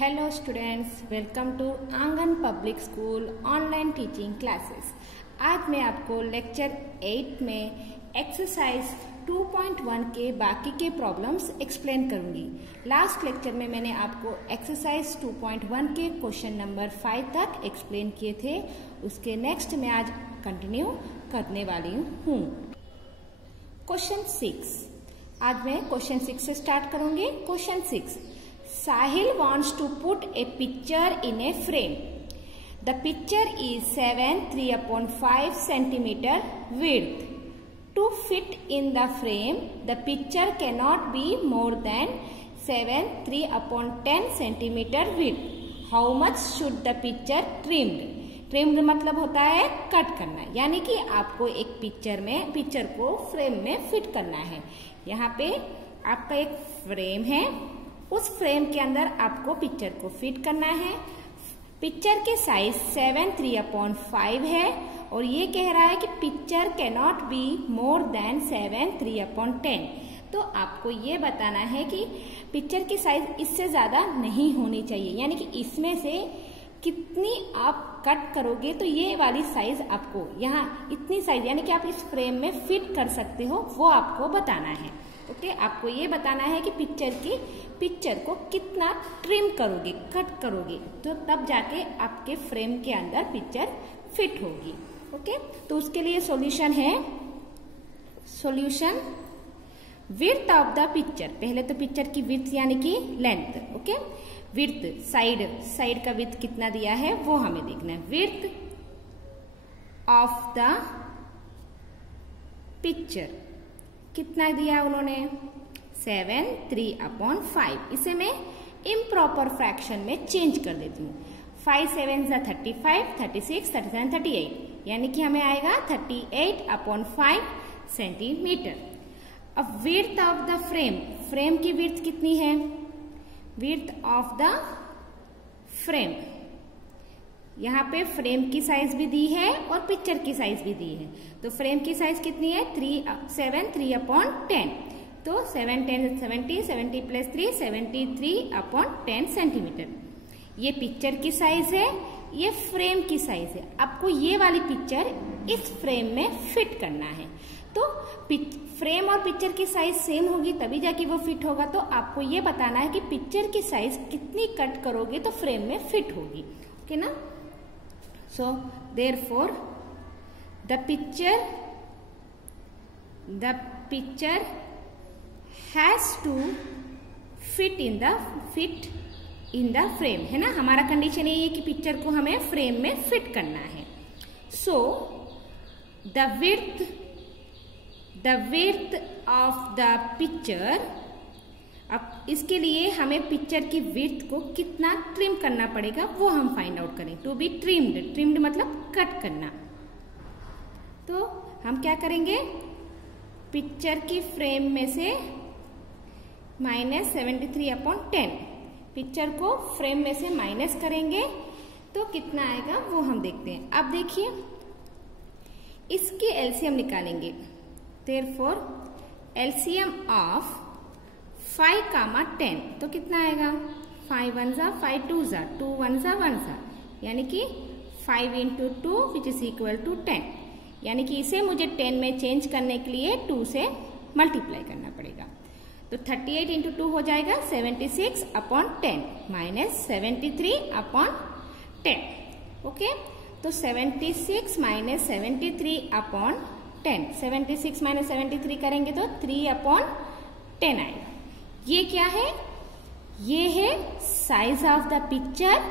Hello students, welcome to आंगन public school online teaching classes. आज मैं आपको लेक्चर 8 में एक्सरसाइज 2.1 के बाकी के प्रॉब्लम्स एक्सप्लेन करूंगी। लास्ट लेक्चर में मैंने आपको एक्सरसाइज 2.1 के क्वेश्चन नंबर 5 तक एक्सप्लेन किए थे। उसके नेक्स्ट मैं आज कंटिन्यू करने वाली हूँ। क्वेश्चन 6, आज मैं क्वेश्चन 6 से स्टार्ट करूंगी। Question 6, Sahil wants to put a picture in a frame. The picture is 7/3/5 centimeter width. To fit in the frame, the picture cannot be more than 7/3/10 centimeter width. How much should the picture trimmed? Trimmed मतलब होता है cut करना, यानी कि आपको एक picture को frame में फिट करना है। यहाँ पे आपका एक फ्रेम है, उस फ्रेम के अंदर आपको पिक्चर को फिट करना है। पिक्चर के साइज 7/3/5 है और ये कह रहा है कि picture cannot be more than 7/3/10। तो आपको ये बताना है कि पिक्चर की साइज इससे ज्यादा नहीं होनी चाहिए, यानी कि इसमें से कितनी आप कट करोगे तो ये वाली साइज आपको यहाँ इतनी साइज यानी कि आप इस फ्रेम में फिट कर सकते हो, वो आपको बताना है। ओके, आपको ये बताना है कि पिक्चर को कितना ट्रिम करोगे, कट करोगे, तो तब जाके आपके फ्रेम के अंदर पिक्चर फिट होगी। ओके, तो उसके लिए सॉल्यूशन है, solution width of the picture. पहले तो पिक्चर की विड्थ यानी कि लेंथ। ओके, विड्थ साइड का विड्थ कितना दिया है वो हमें देखना है। विड्थ ऑफ द पिक्चर कितना दिया उन्होंने, 7/3/5। इसे मैं इम्प्रॉपर फ्रैक्शन में चेंज कर देती हूँ। 5 7 35, 36, 37, 38, यानी कि हमें आएगा 38/5 सेंटीमीटर। अब विड्थ ऑफ द फ्रेम की विड्थ कितनी है, विड्थ ऑफ द फ्रेम, यहाँ पे फ्रेम की साइज भी दी है और पिक्चर की साइज भी दी है। तो फ्रेम की साइज कितनी है, 7/3/10। तो 7 10 70, 70 प्लस 3 73/10 सेंटीमीटर। ये पिक्चर की साइज है, ये फ्रेम की साइज है। आपको ये वाली पिक्चर इस फ्रेम में फिट करना है। तो फ्रेम और पिक्चर की साइज सेम होगी तभी जाके वो फिट होगा। तो आपको ये बताना है कि पिक्चर की साइज कितनी कट करोगे तो फ्रेम में फिट होगी। ओके ना। So therefore the picture has to fit in the frame, है ना। हमारा कंडीशन ये है कि पिक्चर को हमें फ्रेम में फिट करना है। So the width of the picture, अब इसके लिए हमें पिक्चर की विड्थ को कितना ट्रिम करना पड़ेगा वो हम फाइंड आउट करें। टू बी ट्रिम्ड मतलब कट करना। तो हम क्या करेंगे, पिक्चर की फ्रेम में से -73/10, पिक्चर को फ्रेम में से माइनस करेंगे तो कितना आएगा वो हम देखते हैं। अब देखिए इसकी एलसीएम निकालेंगे। देयरफॉर एलसीएम ऑफ 5, 10 तो कितना आएगा, 5 1 5 2 2 1 1, यानी कि 5 × 2 विच इज इक्वल टू 10, यानी कि इसे मुझे 10 में चेंज करने के लिए 2 से मल्टीप्लाई करना पड़ेगा। तो 38 × 2 हो जाएगा 76/10 माइनस 73/10। ओके, तो 76 माइनस 73/10, 76 माइनस 73 करेंगे तो 3/10 आएगा। ये क्या है, ये है size of the picture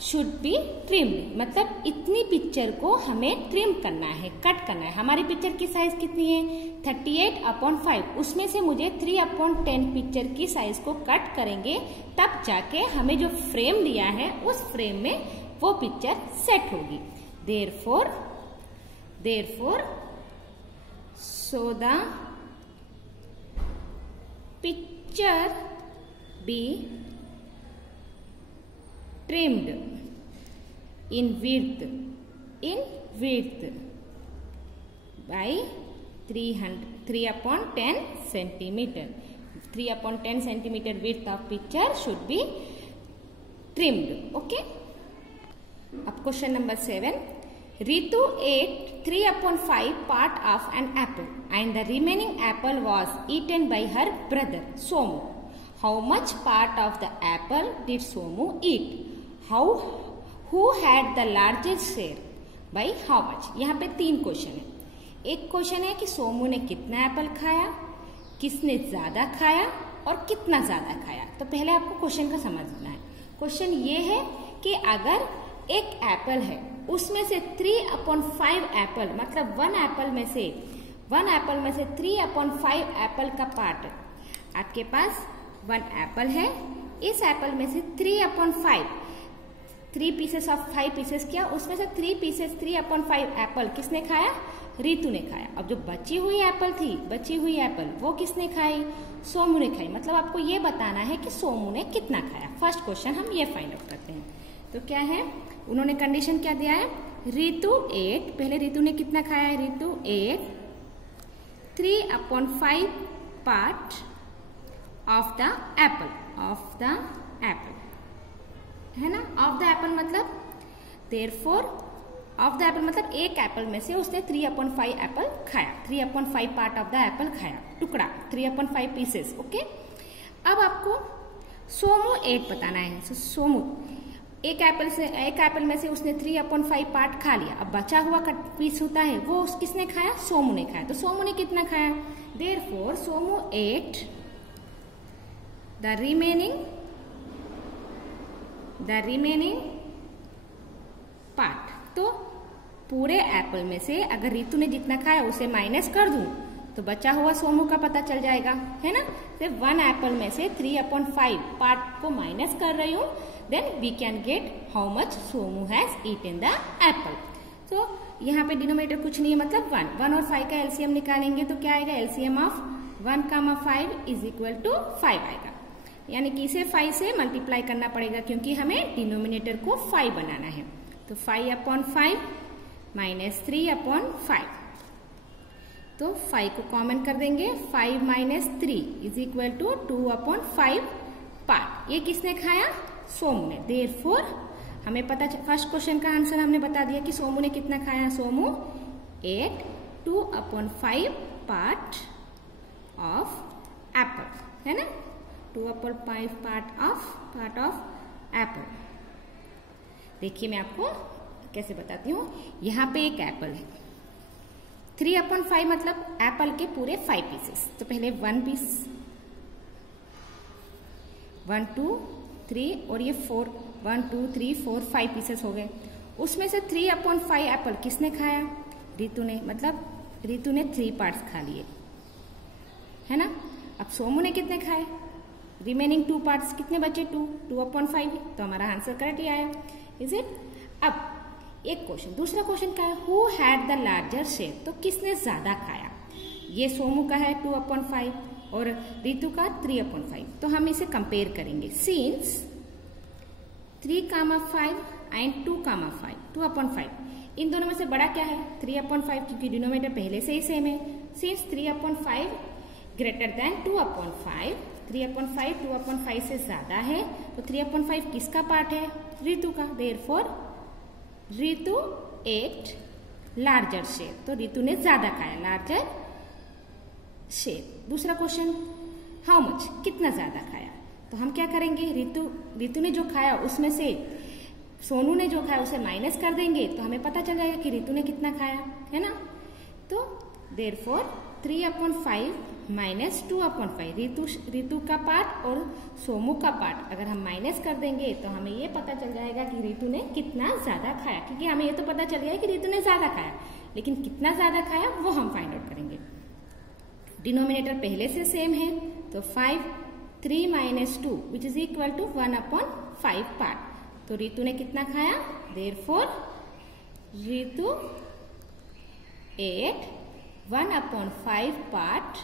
should be trimmed, मतलब इतनी पिक्चर को हमें ट्रिम करना है, कट करना है। हमारी पिक्चर की साइज कितनी है, 38/5, उसमें से मुझे 3/10 पिक्चर की साइज को कट करेंगे तब जाके हमें जो फ्रेम दिया है उस फ्रेम में वो पिक्चर सेट होगी। Therefore so the picture be trimmed in width by 3/10 centimeter. 3/10 centimeter width of picture should be trimmed. Okay. अब question number 7. Ritu ate 3/5 part of an apple and the remaining apple was eaten by her brother Somu. How much part of the apple did Somu eat? Who had the largest share? By how much? यहाँ पे 3 question है. एक question है कि सोमू ने कितना Apple खाया, किसने ज्यादा खाया और कितना ज्यादा खाया. तो पहले आपको क्वेश्चन का समझना है. क्वेश्चन ये है कि अगर एक एप्पल है उसमें से 3/5 एप्पल, मतलब 1 एप्पल में से 3/5 एप्पल का पार्ट, आपके पास 1 एप्पल है, इस एप्पल में से 3/5, 3 पीसेस ऑफ 5 पीसेस किया, उसमें से 3/5 एप्पल किसने खाया? रितु ने खाया. अब जो बची हुई एप्पल वो किसने खाई? सोमू ने खाई. मतलब आपको ये बताना है कि सोमू ने कितना खाया. फर्स्ट क्वेश्चन हम ये फाइंड आउट करते हैं. तो क्या है, उन्होंने कंडीशन क्या दिया है? रितु एट, पहले रितु ने कितना खाया है? Ritu ate 3/5 part of the apple, है ना. ऑफ द एप्पल मतलब देयरफॉर ऑफ द एप्पल मतलब एक एप्पल में से उसने 3/5 एप्पल खाया. 3/5 पार्ट ऑफ द एप्पल खाया, टुकड़ा, 3/5 पीसेस. ओके. अब आपको सोमू एट बताना है. सोमू एक एप्पल में से उसने 3/5 पार्ट खा लिया. अब बचा हुआ पीस होता है वो किसने खाया? सोमू ने खाया. तो सोमू ने कितना खाया? Therefore Somu at the remaining part. तो पूरे एप्पल में से अगर रितु ने जितना खाया उसे माइनस कर दूं तो बचा हुआ सोमू का पता चल जाएगा, है ना. सिर्फ 1 एप्पल में से 3/5 पार्ट को माइनस कर रही हूं, then we can get how much Somu has eaten the apple. तो यहाँ पे डिनोमिनेटर कुछ नहीं है, मतलब 1 और 5 का एलसीएम निकालेंगे तो क्या आएगा? LCM of 1,5 is equal to 5 आएगा. यानी कि इसे 5 से मल्टीप्लाई करना पड़ेगा क्योंकि हमें डिनोमिनेटर को 5 बनाना है. तो 5/5 माइनस 3/5. तो 5 को कॉमन कर देंगे. 5 minus 3 is equal to 2/5 part. ये किसने खाया? सोमू ने. देयरफॉर हमें पता, फर्स्ट क्वेश्चन का आंसर हमने बता दिया कि सोमू ने कितना खाया. Somu ate 2/5 part of apple, है ना. 2/5 पार्ट ऑफ एप्पल. देखिए मैं आपको कैसे बताती हूँ. यहाँ पे एक एप्पल है, 3/5 मतलब एप्पल के पूरे 5 पीसेस. तो पहले 1 पीस, 1 2 3 और ये 4, 1 2 3 4 5 पीसेस हो गए. उसमें से 3/5 एप्पल किसने खाया? रितु ने. मतलब रितु ने 3 पार्ट्स खा लिए, है ना. अब सोमू ने कितने खाए? रिमेनिंग 2 पार्ट्स कितने बचे? 2/5. तो हमारा आंसर करेक्ट ही आया. Is it. अब एक क्वेश्चन, दूसरा क्वेश्चन क्या है? Who had the larger share. तो किसने ज्यादा खाया? ये सोमू का है 2/5 और रितु का 3/5. तो हम इसे कंपेयर करेंगे. सिंस 3,5 एंड 2,5, 2/5, इन दोनों में से बड़ा क्या है? 3/5 क्योंकि डिनोमिनेटर पहले से ही सेम है. सिंस 3/5 ग्रेटर देन 2/5, 3/5 2/5 से ज्यादा है तो 3/5 किसका पार्ट है? रितु का. Therefore Ritu ate larger share. तो रितु ने ज्यादा खाया, लार्जर शेयर. दूसरा क्वेश्चन, हाउ मच, कितना ज्यादा खाया. तो हम क्या करेंगे? रितु ने जो खाया उसमें से सोनू ने जो खाया उसे माइनस कर देंगे तो हमें पता चल जाएगा कि रितु ने कितना खाया, है ना. तो देयरफॉर 3/5 माइनस 2/5 रितु का पार्ट और सोमू का पार्ट अगर हम माइनस कर देंगे तो हमें ये पता चल जाएगा कि रितु ने कितना ज्यादा खाया. क्योंकि हमें ये तो पता चल गया कि रितु ने ज्यादा खाया, लेकिन कितना ज्यादा खाया वो हम फाइंड आउट करेंगे. डिनोमिनेटर पहले से सेम है तो 5 3 minus 2 which is equal to 1/5 part. तो रितु ने कितना खाया? Therefore Ritu ate 1/5 part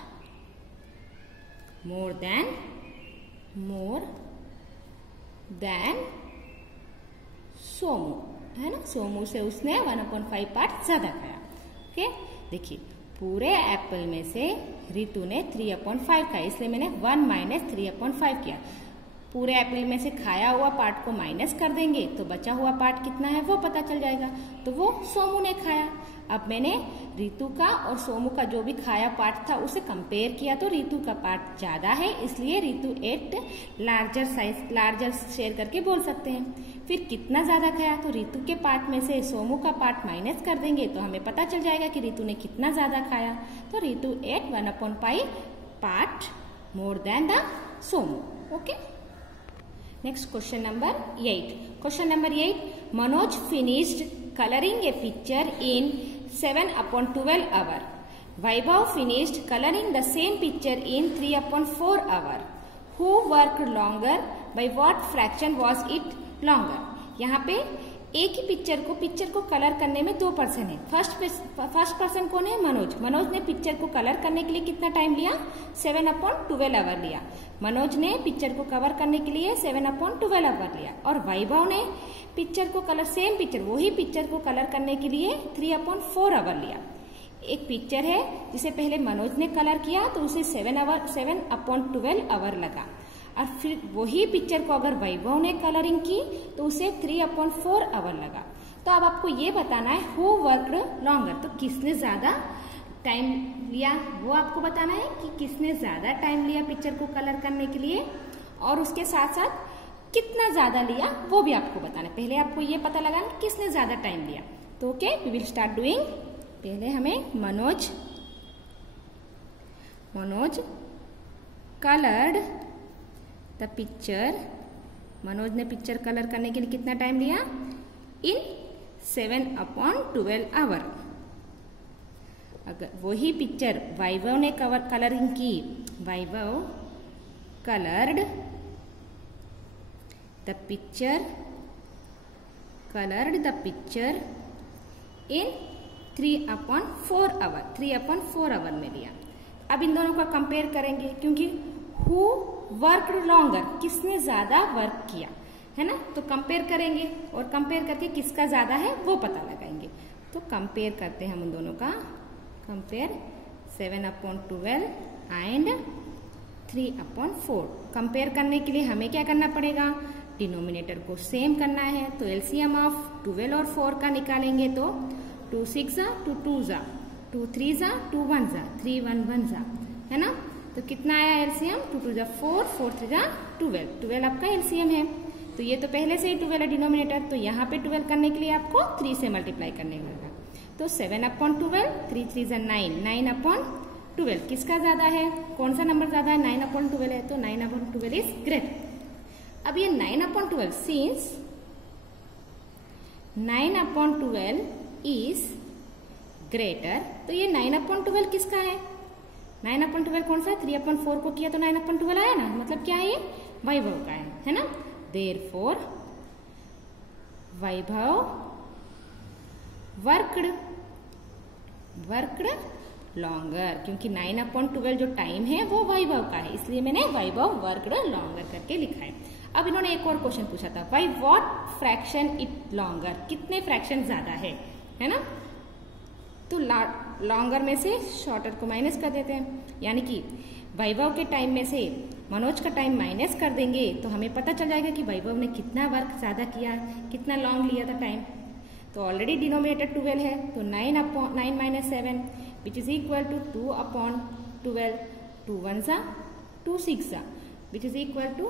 more than Somu, है ना. सोमू से उसने 1/5 पार्ट ज्यादा खाया. ओके. देखिए पूरे एप्पल में से रितु ने 3/5 खाया, इसलिए मैंने 1 माइनस 3/5 किया. पूरे एप्पल में से खाया हुआ पार्ट को माइनस कर देंगे तो बचा हुआ पार्ट कितना है वो पता चल जाएगा। तो वो सोमू ने खाया। अब मैंने रितु का और सोमू का जो भी खाया पार्ट था उसे कंपेयर किया तो रितु का पार्ट ज्यादा है, इसलिए रितु एट लार्जर शेयर करके बोल सकते हैं। फिर कितना ज्यादा खाया तो रितु के पार्ट में से सोमू का पार्ट माइनस कर देंगे तो हमें पता चल जाएगा कि रितु ने कितना ज्यादा खाया। तो Ritu ate 1/5 part more than the Somu. Okay, next question number 8। Question number 8, Manoj finished coloring a picture in 7/12 hour. Vaibhav finished coloring the same picture in 3/4 hour. Who worked longer? By what fraction was it longer? यहाँ पे एक ही picture को colour करने में 2 person है। First person कौन है? मनोज ने पिक्चर को कलर करने के लिए कितना टाइम लिया? 7/12 आवर लिया। मनोज ने पिक्चर को कवर करने के लिए 7/12 आवर लिया। और वैभव ने पिक्चर को कलर वही पिक्चर को कलर करने के लिए 3/4 आवर लिया। एक पिक्चर है जिसे पहले मनोज ने कलर किया तो उसे 7/12 आवर लगा, और फिर वही पिक्चर को अगर वैभव ने कलरिंग की तो उसे 3/4 आवर लगा। तो अब आपको ये बताना है हु वर्कड लॉन्गर, तो किसने ज्यादा टाइम लिया वो आपको बताना है कि किसने ज्यादा टाइम लिया पिक्चर को कलर करने के लिए, और उसके साथ साथ कितना ज्यादा लिया वो भी आपको बताना है। पहले आपको ये पता लगाना कि किसने ज्यादा टाइम लिया। तो okay, we will start doing. पहले हमें Manoj coloured the picture, Manoj ने पिक्चर कलर करने के लिए कितना टाइम लिया? In 7/12 hour. अगर वही पिक्चर वैभव ने कलरिंग की, Vaibhav coloured the picture in 3/4 hour में लिया। अब इन दोनों का कंपेयर करेंगे, क्योंकि हु वर्कड लॉन्गर, किसने ज्यादा वर्क किया है ना, तो कंपेयर करेंगे और कंपेयर करके किसका ज्यादा है वो पता लगाएंगे। तो कंपेयर करते हैं हम उन दोनों का, कंपेयर 7/12 एंड 3/4। कंपेयर करने के लिए हमें क्या करना पड़ेगा? डिनोमिनेटर को सेम करना है, तो एलसीएम ऑफ 12 और 4 का निकालेंगे तो 2 6 2 2 2 3 2 1 3 1 1 है ना। तो कितना आया एलसीएम? 2 2 4 4 3 12 आपका एलसीएम है। तो ये तो पहले से ही 12 है डिनोमिनेटर, तो यहाँ पे 12 करने के लिए आपको 3 से मल्टीप्लाई करने होगा। तो 7/12, 3 3 9 9/12 किसका ज्यादा है? कौन सा नंबर ज्यादा है? 9/12 है, तो 9/12 इज ग्रेटर। अब ये 9/12 सिंस 9/12 इज ग्रेटर, तो ये 9/12 किसका है? 9/12 कौन सा? 3/4 को किया तो 9/12 आया ना, मतलब क्या है? ये वैभव का है ना। देयरफॉर वैभव वर्कड लॉन्गर, क्योंकि 9/12 जो टाइम है वो वैभव का है, इसलिए मैंने वैभव वर्कड लॉन्गर करके लिखा है। अब इन्होंने एक और क्वेश्चन पूछा था, by what fraction it longer, कितने फ्रैक्शन ज्यादा है ना। तो लॉन्गर में से शॉर्टर को माइनस कर देते हैं, यानी कि वैभव के टाइम में से मनोज का टाइम माइनस कर देंगे तो हमें पता चल जाएगा कि वैभव ने कितना वर्क ज्यादा किया, कितना लॉन्ग लिया था टाइम। तो ऑलरेडी डिनोमिनेटर 12 है, तो 9 - 7 which is equal to 2/12, 2 1 2 6 which is equal to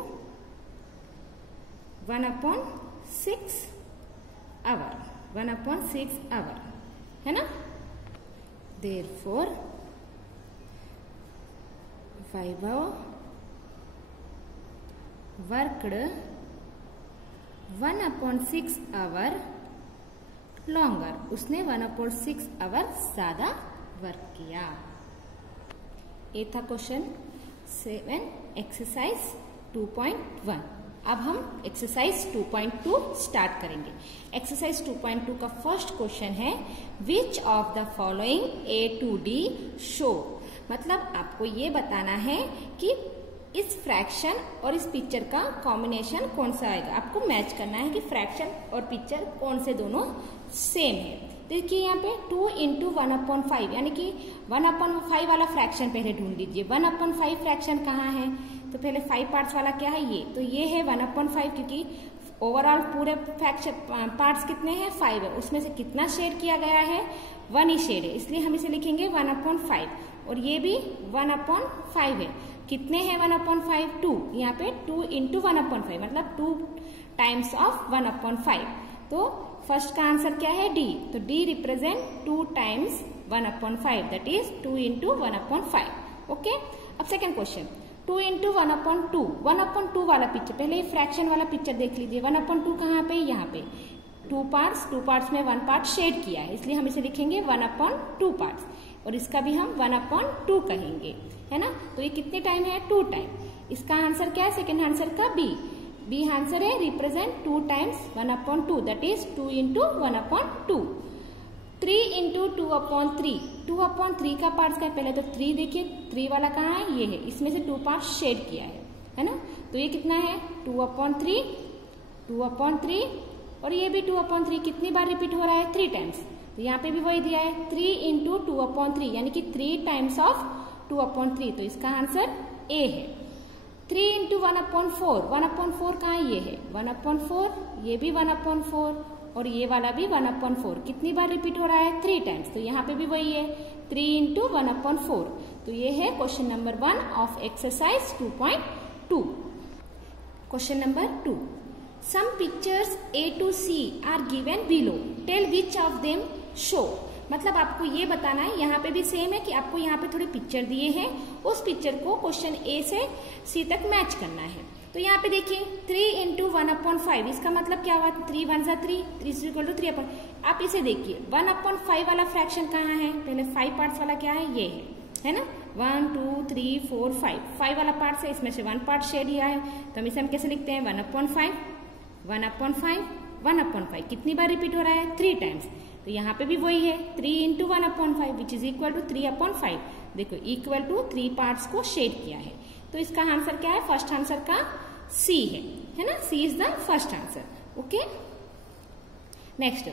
1/6 hour है ना। Therefore Vaibhav worked 1/6 hour longer, उसने 1/6 आवर ज्यादा वर्क किया। ये था क्वेश्चन 7 एक्सरसाइज 2.1। अब हम एक्सरसाइज 2.2 स्टार्ट करेंगे। एक्सरसाइज 2.2 का फर्स्ट क्वेश्चन है which of the following A to D show, मतलब आपको ये बताना है कि इस फ्रैक्शन और इस पिक्चर का कॉम्बिनेशन कौन सा आएगा। आपको मैच करना है कि फ्रैक्शन और पिक्चर कौन से दोनों सेम है। देखिए यहाँ पे 2 × 1/5 यानी कि 1/5 वाला फ्रैक्शन पहले ढूंढ लीजिए। 1/5 फ्रैक्शन कहाँ है? तो पहले 5 पार्ट्स वाला क्या है ये, तो ये है 1/5 क्योंकि ओवरऑल पूरे फ्रैक्शन पार्ट्स कितने हैं 5 है, उसमें से कितना शेड किया गया है 1 ही शेड है, इसलिए हम इसे लिखेंगे 1/5 और ये भी 1/5 है। कितने हैं 1/5 2, यहाँ पे 2 × 1/5 मतलब 2 टाइम्स ऑफ 1/5। तो फर्स्ट का आंसर क्या है डी, तो D represent 2 times 1/5 that is 2 × 1/5। Okay, अब सेकेंड क्वेश्चन 2 × 1/2 1/2 वाला पिक्चर, पहले ये फ्रैक्शन वाला पिक्चर देख लीजिए। 1/2 कहाँ पे, यहाँ पे 2 पार्ट्स में 1 पार्ट शेड किया है, इसलिए हम इसे लिखेंगे 1/2 पार्ट्स और इसका भी हम 1/2 कहेंगे, है ना। तो ये कितने टाइम है 2 टाइम। इसका आंसर क्या है सेकेंड आंसर का बी आंसर है रिप्रेजेंट 2 टाइम्स 1/2 दैट इज 2 × 1/2। 3 × 2/3 2/3 का पार्ट्स का है, पहले तो 3 देखिए 3 वाला कहाँ है ये है, इसमें से 2 पार्ट शेड किया है ना। तो ये कितना है 2/3 और ये भी 2/3 कितनी बार रिपीट हो रहा है 3 टाइम्स, तो यहाँ पे भी वही दिया है 3 × 2/3 यानी कि 3 टाइम्स ऑफ 2/3, तो इसका आंसर ए है। 3 × 1/4 1/4 कहाँ ये है 1/4, ये भी 1/4 और ये वाला भी 1/4 कितनी बार रिपीट हो रहा है 3 टाइम्स, तो यहाँ पे भी वही है 3 × 1/4। तो ये है question number 1 of exercise 2.2। Question number 2, some pictures A to C are given below, tell which of them show. मतलब आपको ये बताना है, यहाँ पे भी सेम है कि आपको यहाँ पे थोड़े पिक्चर दिए हैं, उस पिक्चर को क्वेश्चन A से C तक मैच करना है। तो यहाँ पे देखिए 3 × 1/5 इसका मतलब क्या हुआ 3 × 1 = 3 3 = 3 आप इसे देखिए 1/5 वाला फ्रैक्शन कहाँ है, पहले 5 पार्ट्स वाला क्या है ये है ना 1 2 3 4 5 वाला पार्ट है, इसमें से 1 पार्ट शेड दिया है, तो हम इसे कैसे लिखते हैं 1/5 कितनी बार रिपीट हो रहा है 3 टाइम्स, तो यहाँ पे भी वही है 3 × 1/5 विच इज इक्वल टू 3/5। देखो इक्वल टू 3 पार्ट्स को शेड किया है, तो इसका आंसर क्या है फर्स्ट आंसर का सी है ना, C is the first answer. Okay, next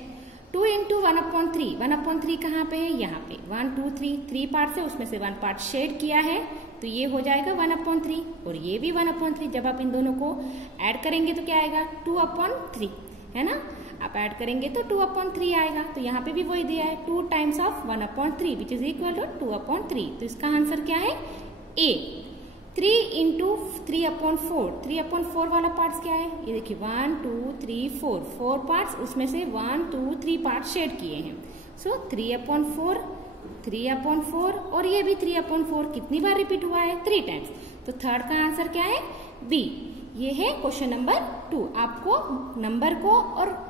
2 × 1/3 1/3 कहाँ पे है यहाँ पे 1 2 3 पार्ट्स है, उसमें से 1 पार्ट शेड किया है, तो ये हो जाएगा 1/3 और ये भी 1/3। जब आप इन दोनों को ऐड करेंगे तो क्या आएगा 2/3 है ना, आप ऐड करेंगे तो 2/3 आएगा, तो यहाँ पे भी वही दिया है 2 times of 1/3 which is equal to 2/3। तो इसका आंसर क्या है ए। 3 × 3/4 3/4 वाला पार्ट्स क्या है ये देखिए 1 2 3 4 पार्ट्स, उसमें से 1 2 3 पार्ट शेड किए हैं, सो 3/4 और ये भी 3/4 कितनी बार रिपीट हुआ है 3 टाइम्स, तो थर्ड का आंसर क्या है बी। ये है क्वेश्चन नंबर 2। आपको नंबर को और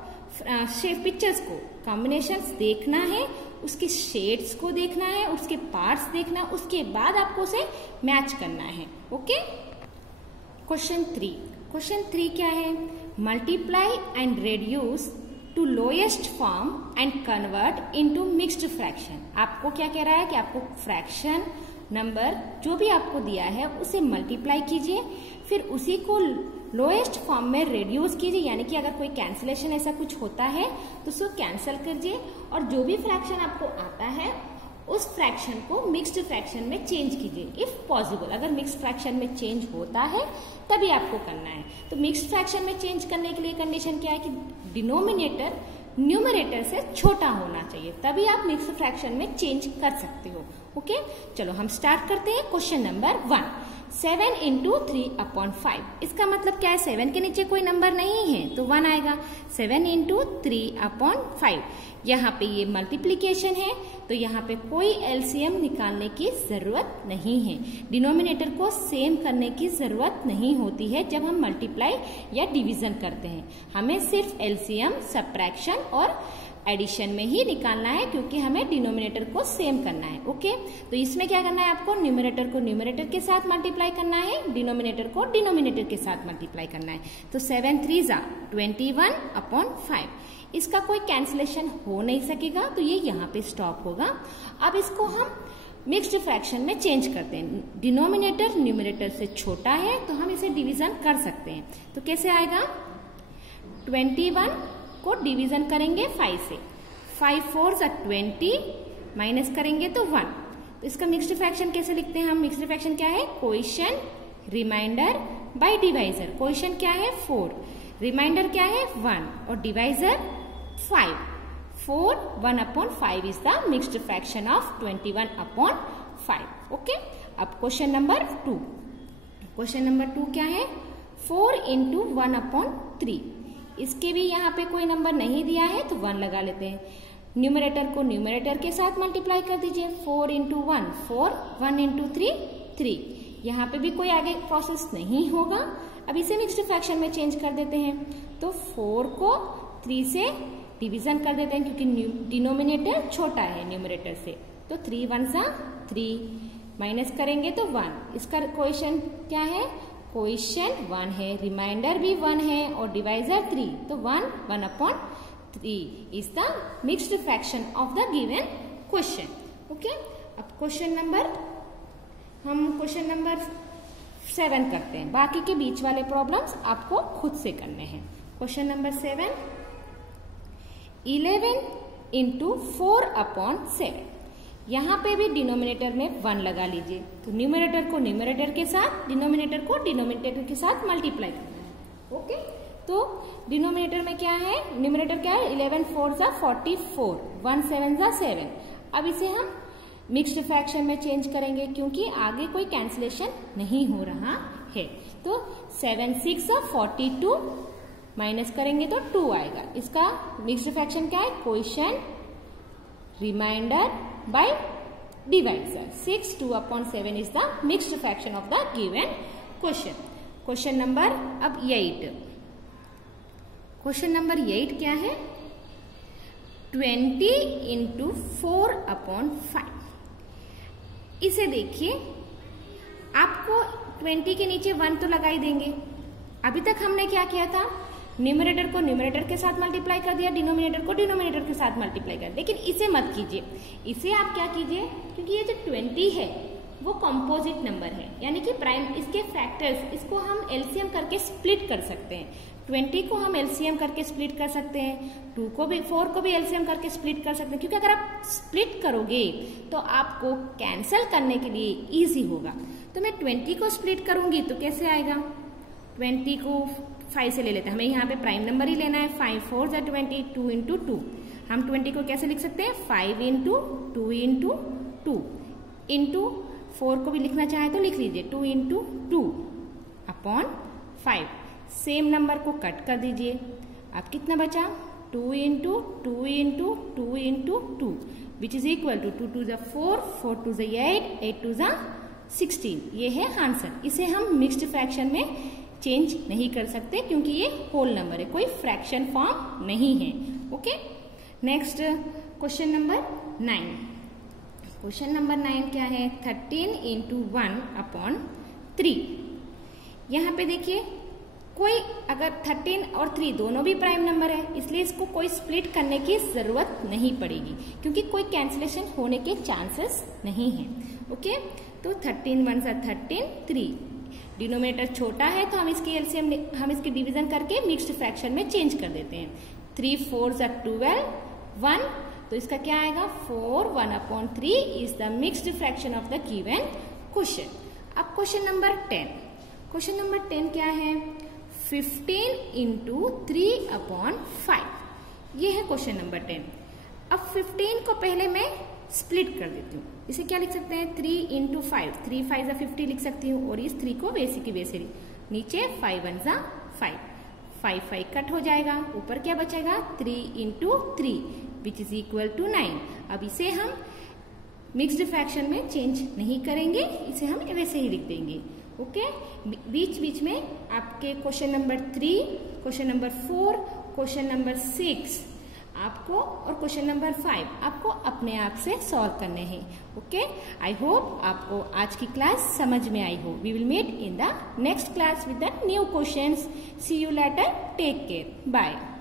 शेप पिक्चर्स को कॉम्बिनेशंस देखना है, उसके शेड्स को देखना है, उसके पार्ट्स देखना है, उसके बाद आपको उसे मैच करना है। ओके, क्वेश्चन 3 क्या है multiply and reduce to lowest form and convert into mixed fraction. आपको क्या कह रहा है कि आपको फ्रैक्शन नंबर जो भी आपको दिया है उसे मल्टीप्लाई कीजिए, फिर उसी को लोएस्ट फॉर्म में रिड्यूस कीजिए, यानी कि अगर कोई कैंसिलेशन ऐसा कुछ होता है तो उसको कैंसिल कीजिए और जो भी फ्रैक्शन आपको आता है उस फ्रैक्शन को मिक्स्ड फ्रैक्शन में चेंज कीजिए इफ पॉसिबल। अगर मिक्स्ड फ्रैक्शन में चेंज होता है तभी आपको करना है। तो मिक्स्ड फ्रैक्शन में चेंज करने के लिए कंडीशन क्या है कि डिनोमिनेटर न्यूमरेटर से छोटा होना चाहिए, तभी आप मिक्स्ड फ्रैक्शन में चेंज कर सकते हो। ओके, चलो हम स्टार्ट करते हैं क्वेश्चन नंबर 1। 7 × 3/5 इसका मतलब क्या है 7 के नीचे कोई नंबर नहीं है तो 1 आएगा। 7 × 3/5 यहाँ पे ये मल्टीप्लीकेशन है तो यहाँ पे कोई एलसीएम निकालने की जरूरत नहीं है, डिनोमिनेटर को सेम करने की जरूरत नहीं होती है जब हम मल्टीप्लाई या डिवीजन करते हैं। हमें सिर्फ एलसीएम सब्ट्रैक्शन और एडिशन में ही निकालना है क्योंकि हमें डिनोमिनेटर को सेम करना है। ओके, तो इसमें क्या करना है आपको न्यूमरेटर को न्यूमरेटर के साथ मल्टीप्लाई करना है, डिनोमिनेटर को डिनोमिनेटर के साथ मल्टीप्लाई करना है। तो 7 3 21/5 इसका कोई कैंसिलेशन हो नहीं सकेगा तो ये यहाँ पे स्टॉप होगा। अब इसको हम मिक्स्ड फ्रैक्शन में चेंज करते हैं, डिनोमिनेटर न्यूमरेटर से छोटा है तो हम इसे डिवीजन कर सकते हैं। तो कैसे आएगा 21 को डिवीजन करेंगे 5 से, 5 4 20 माइनस करेंगे तो 1। तो इसका मिक्स्ड फ्रैक्शन कैसे लिखते हैं हम, मिक्स्ड फ्रैक्शन क्या है coefficient remainder by divisor. Question क्या है 4, रिमाइंडर क्या है 1 और divisor 5। 4 1/5 is the mixed fraction of 21/5। Okay, अब क्वेश्चन नंबर 2। क्वेश्चन नंबर 2 क्या है 4 × 1/3। इसके भी यहाँ पे कोई नंबर नहीं दिया है तो 1 लगा लेते हैं। न्यूमरेटर को न्यूमरेटर के साथ मल्टीप्लाई कर दीजिए। 4 × 1 4, 1 × 3 3। यहाँ पे भी कोई आगे प्रोसेस नहीं होगा। अब इसे मिक्स्ड फ्रैक्शन में चेंज कर देते हैं। तो 4 को 3 से डिवीजन कर देते हैं क्योंकि डिनोमिनेटर छोटा है न्यूमरेटर से। तो 3 1 3, माइनस करेंगे तो 1। इसका क्वेश्चन क्या है, क्वेश्चन 1 है, रिमाइंडर भी 1 है और डिवाइजर 3। तो 1 1/3 is the mixed fraction of the given question. Okay, अब क्वेश्चन नंबर 7 करते हैं। बाकी के बीच वाले प्रॉब्लम्स आपको खुद से करने हैं। Question number 7, 11 × 4/7। यहाँ पे भी डिनोमिनेटर में 1 लगा लीजिए। तो न्यूमरेटर को न्यूमरेटर के साथ, डिनोमिनेटर को डिनोमिनेटर के साथ मल्टीप्लाई करना है। ओके, तो डिनोमिनेटर में क्या है, न्यूमरेटर क्या है 11 4 44, 1 7 7। अब इसे हम मिक्स्ड फ्रैक्शन में चेंज करेंगे क्योंकि आगे कोई कैंसिलेशन नहीं हो रहा है। तो 7 6 42, माइनस करेंगे तो 2 आएगा। इसका मिक्स्ड फ्रैक्शन क्या है, question remainder by divisor. 6 2/7 is the mixed fraction of the given question. Question number अब 8। क्वेश्चन नंबर 8 क्या है 20 × 4/5। इसे देखिए, आपको 20 के नीचे 1 तो लगा ही देंगे। अभी तक हमने क्या किया था, न्यूमरेटर को न्यूमरेटर के साथ मल्टीप्लाई कर दिया, डिनोमिनेटर को डिनोमिनेटर के साथ मल्टीप्लाई कर दिया। लेकिन इसे मत कीजिए। इसे आप क्या कीजिए, क्योंकि ये जो 20 है वो कंपोजिट नंबर है, यानी कि प्राइम, इसके फैक्टर्स, इसको हम एलसीएम करके स्प्लिट कर सकते हैं। 20 को हम एलसीएम करके स्प्लिट कर सकते हैं, 4 को भी एलसीएम करके स्प्लिट कर सकते हैं। क्योंकि अगर आप स्प्लिट करोगे तो आपको कैंसिल करने के लिए इजी होगा। तो मैं 20 को स्प्लिट करूंगी तो कैसे आएगा, 20 को 5 से ले लेते हैं, हमें यहाँ पे प्राइम नंबर ही लेना है। 5 4 20, 2 × 2। हम 20 को कैसे लिख सकते हैं, 5 × 2 × 2 इंटू 4 को भी लिखना चाहे तो लिख लीजिए 2 × 2/5। सेम नंबर को कट कर दीजिए। अब कितना बचा, 2 × 2 × 2 × 2 विच इज इक्वल टू 2 2 4, 4 2 8, 8 2 16। ये है आंसर। इसे हम मिक्स्ड फ्रैक्शन में चेंज नहीं कर सकते क्योंकि ये होल नंबर है, कोई फ्रैक्शन फॉर्म नहीं है। Okay, next question number 9। Question number 9 क्या है 13 × 1/3। यहाँ पे देखिए, कोई अगर 13 और 3 दोनों भी प्राइम नंबर है, इसलिए इसको कोई स्प्लिट करने की जरूरत नहीं पड़ेगी क्योंकि कोई कैंसिलेशन होने के चांसेस नहीं है। ओके, तो 13 1 13, 3 डिनोमिनेटर छोटा है तो हम इसकी एलसीएम, हम इसकी डिवीजन करके मिक्स्ड फ्रैक्शन में चेंज कर देते हैं। 3 4 12, 1, तो इसका क्या आएगा 4 1/3 is the mixed fraction of the given question. अब क्वेश्चन नंबर 10। क्वेश्चन नंबर 10 क्या है 15 × 3/5। ये है क्वेश्चन नंबर 10। अब 15 को पहले मैं स्प्लिट कर देती हूँ। इसे क्या लिख सकते हैं 3 × 5, 3 5 50 लिख सकती हूँ और इस 3 को वैसे की वैसे नीचे 5 1 5, 5 5 कट हो जाएगा, ऊपर क्या बचेगा 3 × 3 विच इज इक्वल टू 9। अब इसे हम मिक्स्ड फ्रैक्शन में चेंज नहीं करेंगे, इसे हम वैसे ही लिख देंगे। ओके, बीच बीच में आपके question number 3, question number 4, question number 6 आपको और क्वेश्चन नंबर 5 आपको अपने आप से सॉल्व करने हैं। ओके, आई होप आपको आज की क्लास समझ में आई हो। We will meet in the next class with the new questions. See you later, take care, bye.